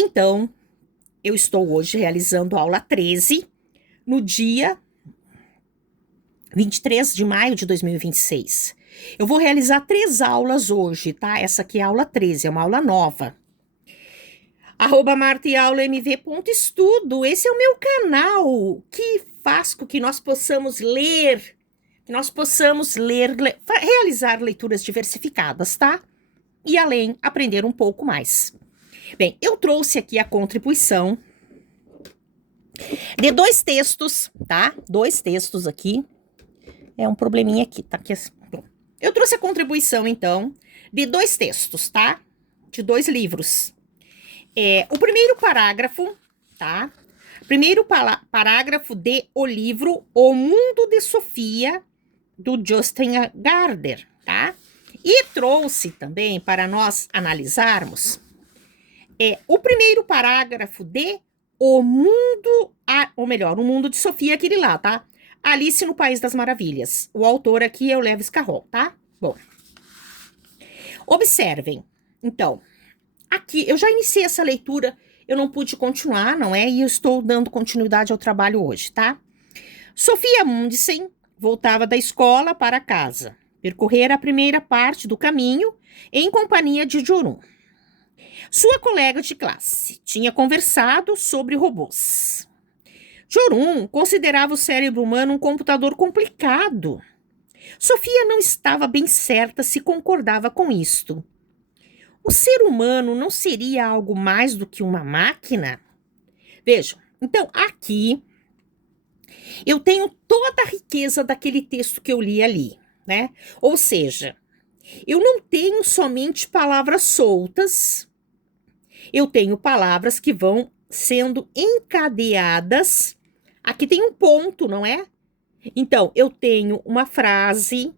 Então, eu estou hoje realizando a aula 13, no dia 23 de maio de 2026. Eu vou realizar 3 aulas hoje, tá? Essa aqui é a aula 13, é uma aula nova. @martaeaulamv.estudo, esse é o meu canal que faz com que nós possamos ler, realizar leituras diversificadas, tá? E além, aprender um pouco mais. Bem, eu trouxe aqui a contribuição de 2 textos, tá? 2 textos aqui. É um probleminha aqui, tá? Bom, eu trouxe a contribuição, então, de 2 textos, tá? De 2 livros. O primeiro parágrafo, tá? Primeiro parágrafo de o livro O Mundo de Sofia, do Justin Gardner, tá? E trouxe também para nós analisarmos o primeiro parágrafo de O Mundo, ou melhor, O Mundo de Sofia, aquele lá, tá? Alice no País das Maravilhas. O autor aqui é o Lewis Carroll, tá? Bom, observem, então, aqui eu já iniciei essa leitura, eu não pude continuar, não é? E eu estou dando continuidade ao trabalho hoje, tá? Sofia Mundsen voltava da escola para casa, percorrera a primeira parte do caminho em companhia de Jorun. Sua colega de classe tinha conversado sobre robôs. Jorun considerava o cérebro humano um computador complicado. Sofia não estava bem certa se concordava com isto. O ser humano não seria algo mais do que uma máquina? Vejam, então aqui eu tenho toda a riqueza daquele texto que eu li ali, né? Ou seja, eu não tenho somente palavras soltas, eu tenho palavras que vão sendo encadeadas. Aqui tem um ponto, não é? Então, eu tenho uma frase,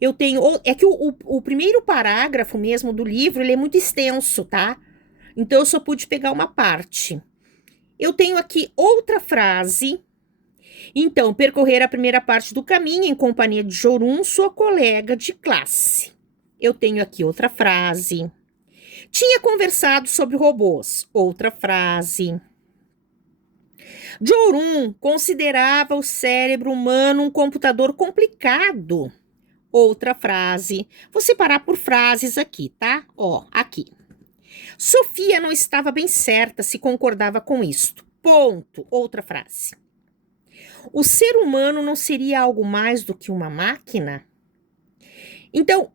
eu tenho... É que o primeiro parágrafo mesmo do livro, ele é muito extenso, tá? Então, eu só pude pegar uma parte. Eu tenho aqui outra frase. Então, percorrer a primeira parte do caminho em companhia de Jorun, sua colega de classe. Eu tenho aqui outra frase. Tinha conversado sobre robôs. Outra frase. Jorun considerava o cérebro humano um computador complicado. Outra frase. Vou separar por frases aqui, tá? Ó, aqui. Sofia não estava bem certa se concordava com isto. Ponto. Outra frase. O ser humano não seria algo mais do que uma máquina? Então,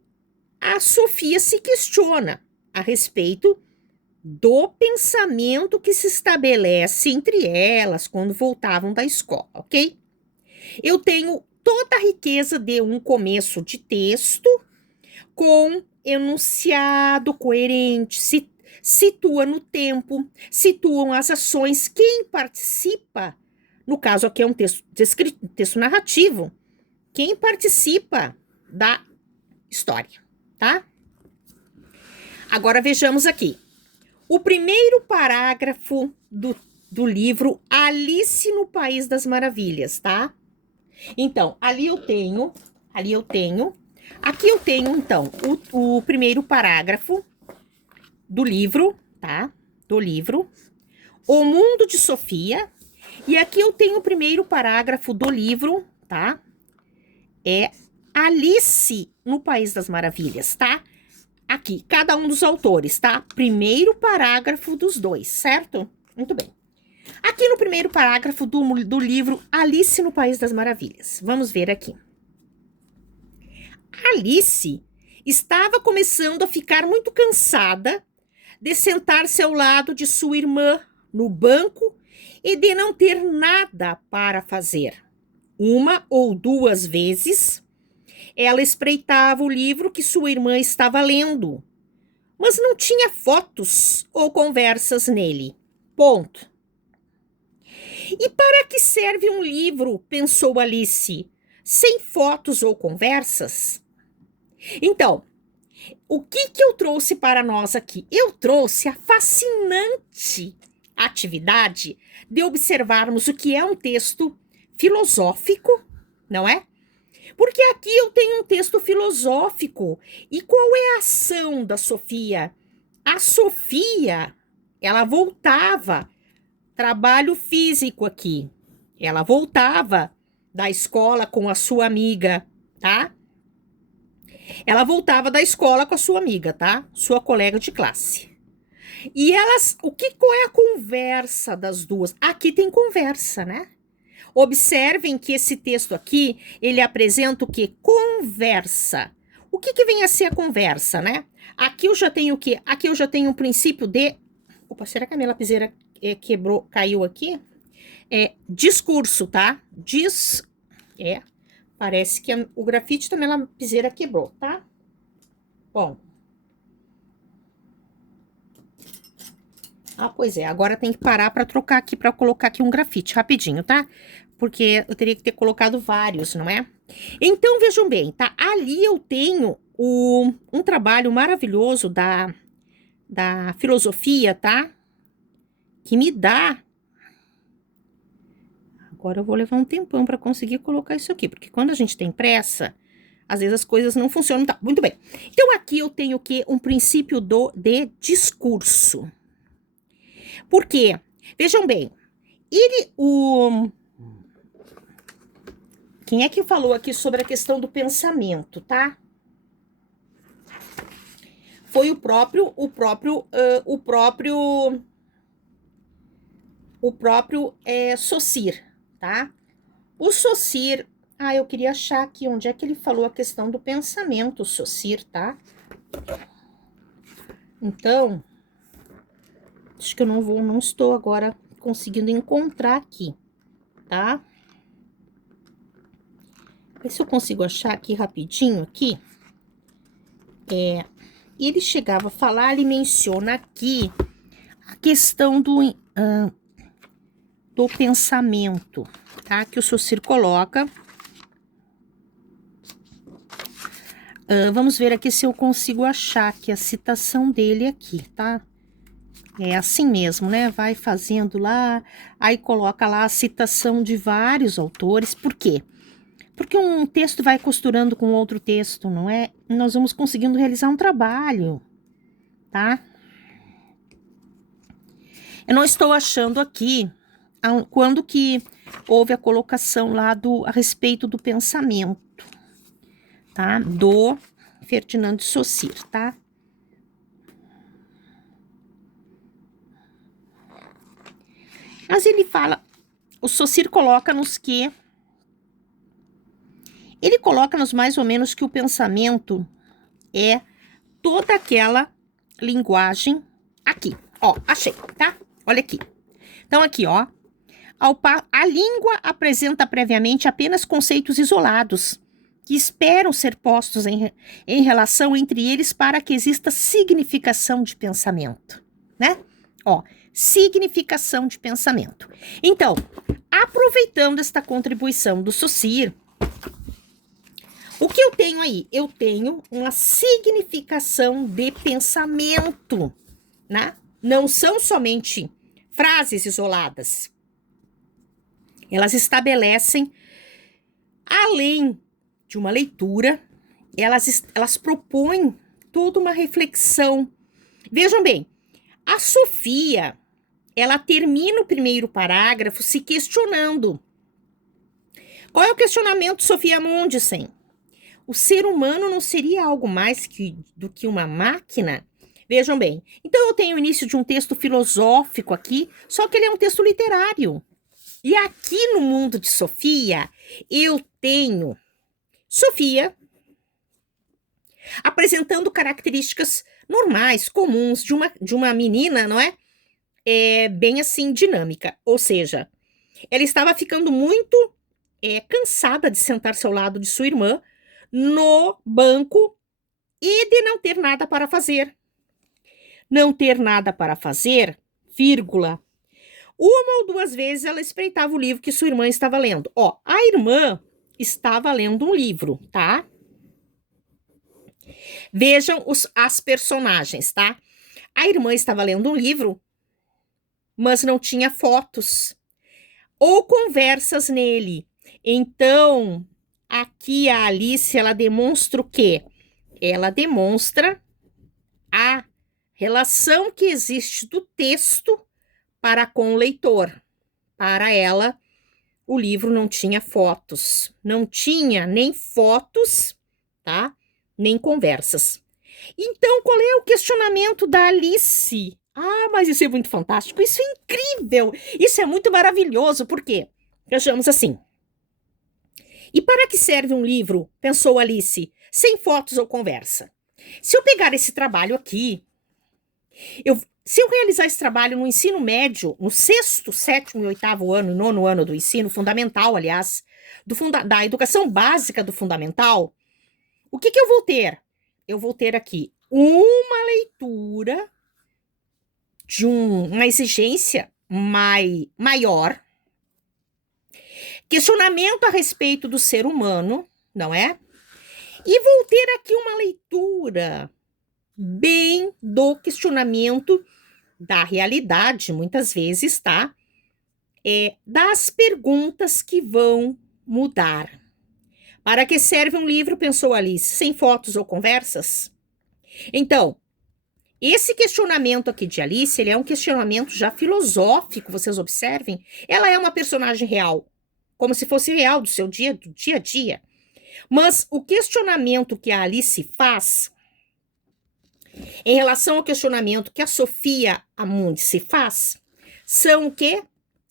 a Sofia se questiona a respeito do pensamento que se estabelece entre elas quando voltavam da escola, ok? Eu tenho toda a riqueza de um começo de texto com enunciado coerente, situa no tempo, situam as ações, quem participa, no caso aqui é um texto narrativo, quem participa da história, tá? Agora vejamos aqui. O primeiro parágrafo do livro Alice no País das Maravilhas, tá? Então, aqui eu tenho, então, o primeiro parágrafo do livro, tá? Do livro, O Mundo de Sofia. E aqui eu tenho o primeiro parágrafo do livro, tá? É Alice no País das Maravilhas, tá? Aqui, cada um dos autores, tá? Primeiro parágrafo dos 2, certo? Muito bem. Aqui no primeiro parágrafo do livro Alice no País das Maravilhas. Vamos ver aqui. Alice estava começando a ficar muito cansada de sentar-se ao lado de sua irmã no banco e de não ter nada para fazer. 1 ou 2 vezes, ela espreitava o livro que sua irmã estava lendo, mas não tinha fotos ou conversas nele. Ponto. E para que serve um livro, pensou Alice, sem fotos ou conversas? Então, o que eu trouxe para nós aqui? Eu trouxe a fascinante atividade de observarmos o que é um texto filosófico, não é? Porque aqui eu tenho um texto filosófico. E qual é a ação da Sofia? A Sofia, ela voltava, trabalho físico aqui. Ela voltava da escola com a sua amiga, tá? Ela voltava da escola com a sua amiga, tá? Sua colega de classe. E elas, qual é a conversa das duas? Aqui tem conversa, né? Observem que esse texto aqui, ele apresenta o quê? Conversa. O que vem a ser a conversa, né? Aqui eu já tenho o quê? Aqui eu já tenho um princípio de... Opa, será que a minha lapiseira quebrou, caiu aqui? Discurso, tá? Parece que o grafite da minha lapiseira quebrou, tá? Bom. Pois é, agora tem que parar para trocar aqui, para colocar aqui um grafite, rapidinho, tá? Porque eu teria que ter colocado vários, não é? Então, vejam bem, tá? Ali eu tenho um trabalho maravilhoso da filosofia, tá? Que me dá... Agora eu vou levar um tempão para conseguir colocar isso aqui, porque quando a gente tem pressa, às vezes as coisas não funcionam. Tá, muito bem. Então, aqui eu tenho o quê? Um princípio de discurso. Por quê? Vejam bem, quem é que falou aqui sobre a questão do pensamento, tá? Foi o próprio Saussure, tá? O Saussure, eu queria achar aqui onde é que ele falou a questão do pensamento, o Saussure, tá? Então, acho que eu não estou agora conseguindo encontrar aqui, tá? Ver se eu consigo achar aqui rapidinho, aqui. Ele chegava a falar, ele menciona aqui a questão do pensamento, tá? Que o Saussure coloca. Vamos ver aqui se eu consigo achar aqui a citação dele aqui, tá? É assim mesmo, né? Vai fazendo lá, aí coloca lá a citação de vários autores. Por quê? Porque um texto vai costurando com outro texto, não é? Nós vamos conseguindo realizar um trabalho, tá? Eu não estou achando aqui quando que houve a colocação lá a respeito do pensamento, tá? Do Ferdinand de Saussure, tá? Mas ele fala, o Saussure coloca-nos mais ou menos que o pensamento é toda aquela linguagem aqui, ó, achei, tá? Olha aqui. Então, aqui, ó, a língua apresenta previamente apenas conceitos isolados, que esperam ser postos em relação entre eles para que exista significação de pensamento, né? Ó, significação de pensamento. Então, aproveitando esta contribuição do Saussure, o que eu tenho aí? Eu tenho uma significação de pensamento, né? Não são somente frases isoladas. Elas estabelecem, além de uma leitura, elas propõem toda uma reflexão. Vejam bem, a Sofia, ela termina o primeiro parágrafo se questionando. Qual é o questionamento, Sofia Mundsen? O ser humano não seria algo mais do que uma máquina? Vejam bem, então eu tenho o início de um texto filosófico aqui, só que ele é um texto literário. E aqui no mundo de Sofia, eu tenho Sofia apresentando características normais, comuns de uma menina, não é? Bem assim, dinâmica. Ou seja, ela estava ficando muito cansada de sentar-se ao lado de sua irmã no banco e de não ter nada para fazer. Não ter nada para fazer, vírgula. Uma ou duas vezes ela espreitava o livro que sua irmã estava lendo. Ó, a irmã estava lendo um livro, tá? Vejam as personagens, tá? A irmã estava lendo um livro, mas não tinha fotos ou conversas nele. Então, aqui a Alice, ela demonstra o quê? Ela demonstra a relação que existe do texto para com o leitor. Para ela, o livro não tinha fotos, não tinha nem fotos, tá? Nem conversas. Então, qual é o questionamento da Alice? Ah, mas isso é muito fantástico, isso é incrível, isso é muito maravilhoso, por quê? Vejamos assim. E para que serve um livro, pensou Alice, sem fotos ou conversa? Se eu pegar esse trabalho aqui, se eu realizar esse trabalho no ensino médio, no sexto, sétimo e oitavo ano, nono ano do ensino fundamental, aliás, da educação básica do fundamental, o que eu vou ter? Eu vou ter aqui uma leitura de uma exigência maior, questionamento a respeito do ser humano, não é? E vou ter aqui uma leitura bem do questionamento da realidade, muitas vezes, tá? Das perguntas que vão mudar. Para que serve um livro, pensou Alice, sem fotos ou conversas? Então, esse questionamento aqui de Alice, ele é um questionamento já filosófico, vocês observem. Ela é uma personagem real, como se fosse real do dia a dia. Mas o questionamento que a Alice faz, em relação ao questionamento que a Sofia Amundi se faz, são o quê?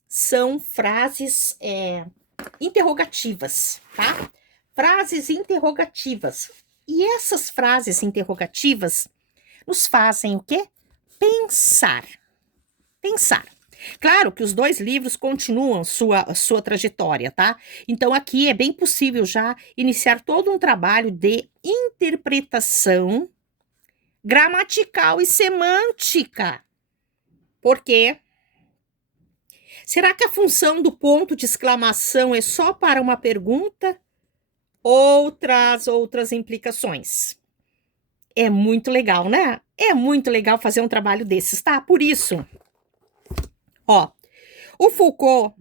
São frases interrogativas, tá? Frases interrogativas. E essas frases interrogativas nos fazem o quê? Pensar. Pensar. Claro que os dois livros continuam sua trajetória, tá? Então aqui é bem possível já iniciar todo um trabalho de interpretação gramatical e semântica. Por quê? Será que a função do ponto de exclamação é só para uma pergunta? Outras implicações. É muito legal, né? É muito legal fazer um trabalho desses, tá? Por isso, ó, o Foucault,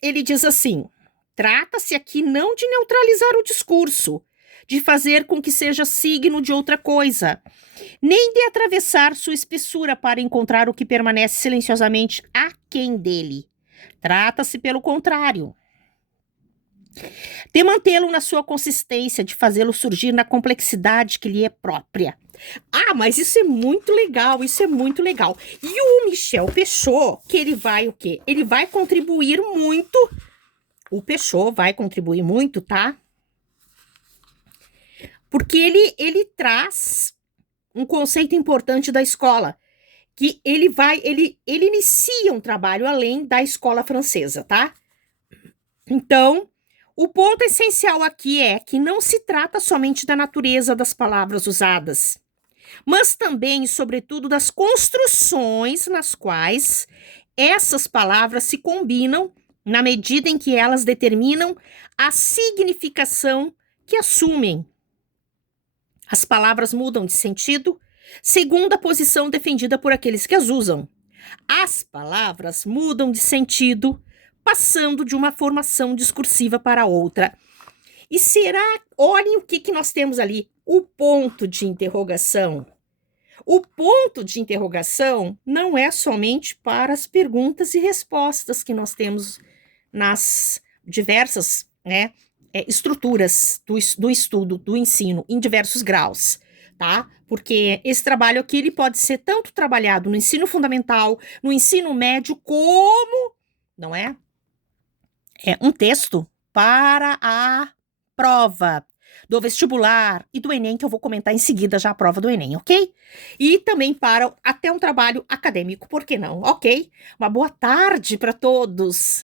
ele diz assim, trata-se aqui não de neutralizar o discurso, de fazer com que seja signo de outra coisa, nem de atravessar sua espessura para encontrar o que permanece silenciosamente aquém dele. Trata-se, pelo contrário, de mantê-lo na sua consistência, de fazê-lo surgir na complexidade que lhe é própria. Ah, mas isso é muito legal, isso é muito legal. E o Michel Peixoto, que ele vai o quê? Ele vai contribuir muito. O Peixoto vai contribuir muito, tá? Porque ele traz um conceito importante da escola, que ele inicia um trabalho além da escola francesa, tá? Então, o ponto essencial aqui é que não se trata somente da natureza das palavras usadas, mas também e sobretudo das construções nas quais essas palavras se combinam na medida em que elas determinam a significação que assumem. As palavras mudam de sentido segundo a posição defendida por aqueles que as usam. As palavras mudam de sentido passando de uma formação discursiva para outra. E será, olhem o que nós temos ali, o ponto de interrogação. O ponto de interrogação não é somente para as perguntas e respostas que nós temos nas diversas estruturas do estudo, do ensino, em diversos graus, tá? Porque esse trabalho aqui ele pode ser tanto trabalhado no ensino fundamental, no ensino médio, como, não é? É um texto para a prova do vestibular e do Enem, que eu vou comentar em seguida já a prova do Enem, ok? E também para até um trabalho acadêmico, por que não? Ok? Uma boa tarde para todos!